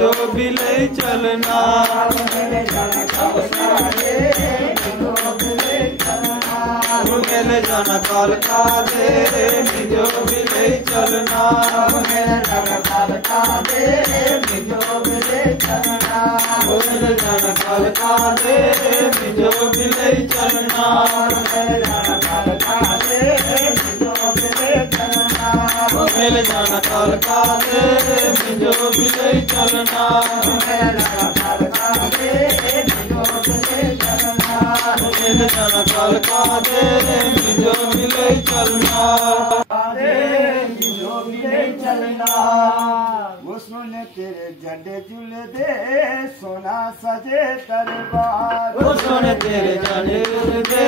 जो बिले चलना मेले जाना काल का दे जो बिले चलना मेले जाना काल का दे जो बिले चलना मेले जाना काल का दे जो बिले चलना मेले जाना काल का दे जो बिले चलना मेले जाना काल का दे जो बिले चलना मेले जाना काल का दे जो बिले चलना मेले जाना काल का दे जो बिले चलना जो बिले चलना वो सुन तेरे झंडे झूल दे सोना सजे दरबार वो सुन तेरे झंडे झूल दे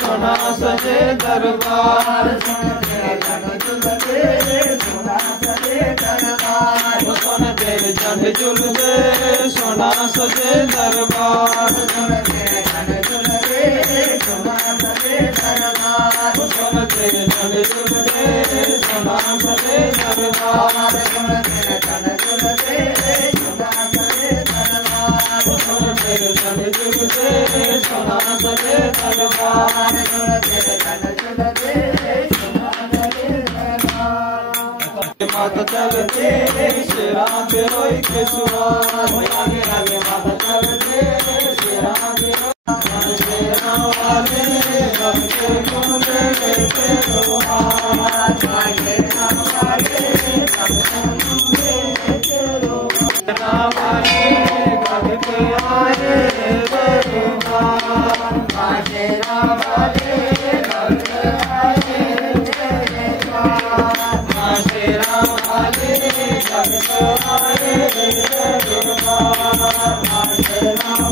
सोना सजे दरबार सुन तेरे झंडे झूल दे सोना सजे दरबार वो सुन तेरे झंडे झूल दे सोना सजे दरबार सुन तेरे झंडे झूल दे सोना सजे दरबार वो सुन तेरे झंडे झूल दे सोना सजे दरबार सुन तेरे झंडे झूल दे सोना सजे दरबार वो सुन तेरे झंडे झूल दे सोना सजे दरबार सुन तेरे झंडे झूल दे सोना सजे दरबार माता चलते शेरा पे रोई के सुहार आगे आगे माता चलते शेरा पे शेरा वाले सबके घूमते लेते सुहार शेरा वाले सबके घूमते लेते शेरा वाले सबके आए दरबार शेरा वाले सबके आए दरबार शेरा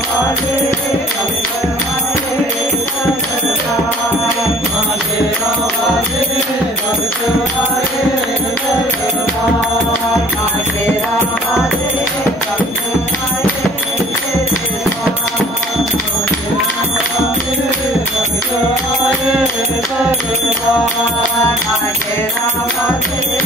वाले सबके आए दरबार शेरा वाले सबके आए दरबार शेरा वाले सबके आए दरबार शेरा वाले सबके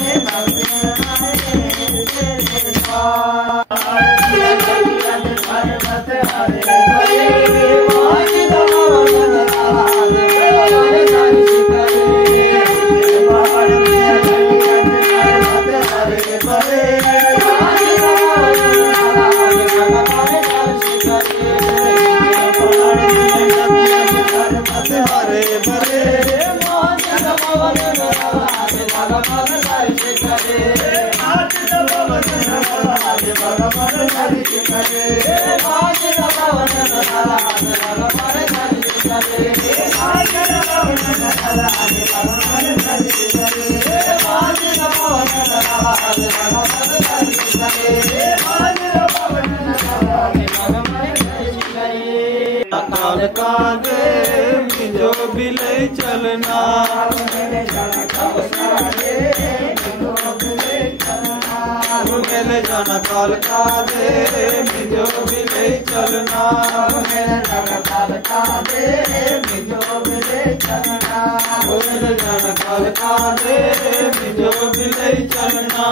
आए काल कादे मिजो बिले चलना मेले जाना काल कादे मिजो बिले चलना मेले जाना काल कादे मिजो बिले चलना मेले जाना काल कादे मिजो बिले चलना मेले जाना काल कादे मिजो बिले चलना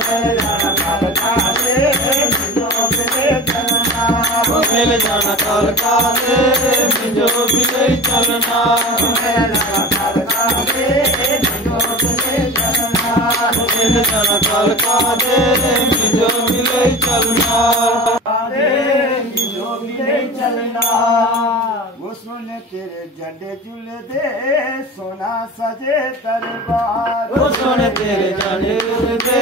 मेले जाना काल कादे मिजो बिले चलना मेले जाना काल कादे मिजो बिले चलना मेले जाना काल कादे मिजो बिले चलना मिजो बिले चलना वो सुन तेरे झंडे झूलदे सोना सजे दरबार वो सुन तेरे झंडे झूलदे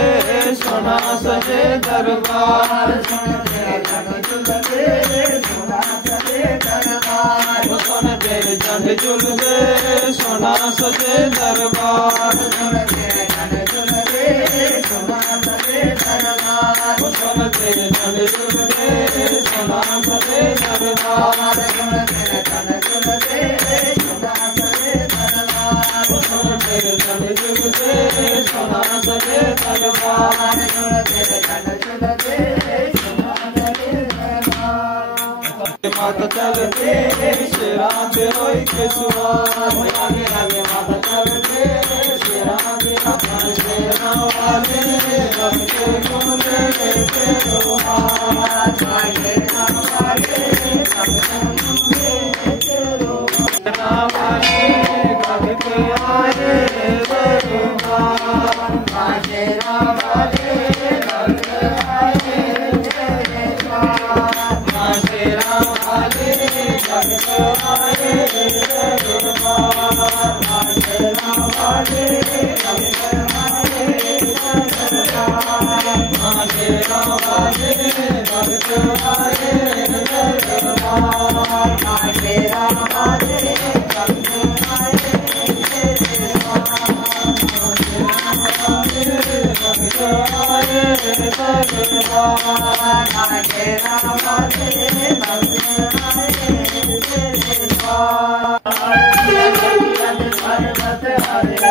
सोना सजे दरबार सुन तेरे झंडे झूलदे सोना सजे दरबार वो सुन तेरे झंडे झूलदे सोना सजे दरबार सुन तेरे झंडे झूलदे सोना सजे दरबार वो सुन तेरे झंडे झूलदे सोना सजे दरबार सुन तेरे झंडे झूलदे सोना सजे दरबार वो सुन तेरे झंडे झूलदे सोना सजे दरबार सुन तेरे झंडे झूलदे सोना सजे दरबार माता चलते शेरा दे रोई के सुहाग आगे आगे माता चलते शेरा दे अपन शेरा वाले रब के गुण दे के रोहाग आगे हमारे सब सुनते के रोहाग वाले रब के आए दरबार शेरा वाले रब के आए दरबार शेरा वाले रब के आए दरबार शेरा वाले रब के आए दरबार शेरा वाले रब के आए दरबार शेरा वाले रब के आए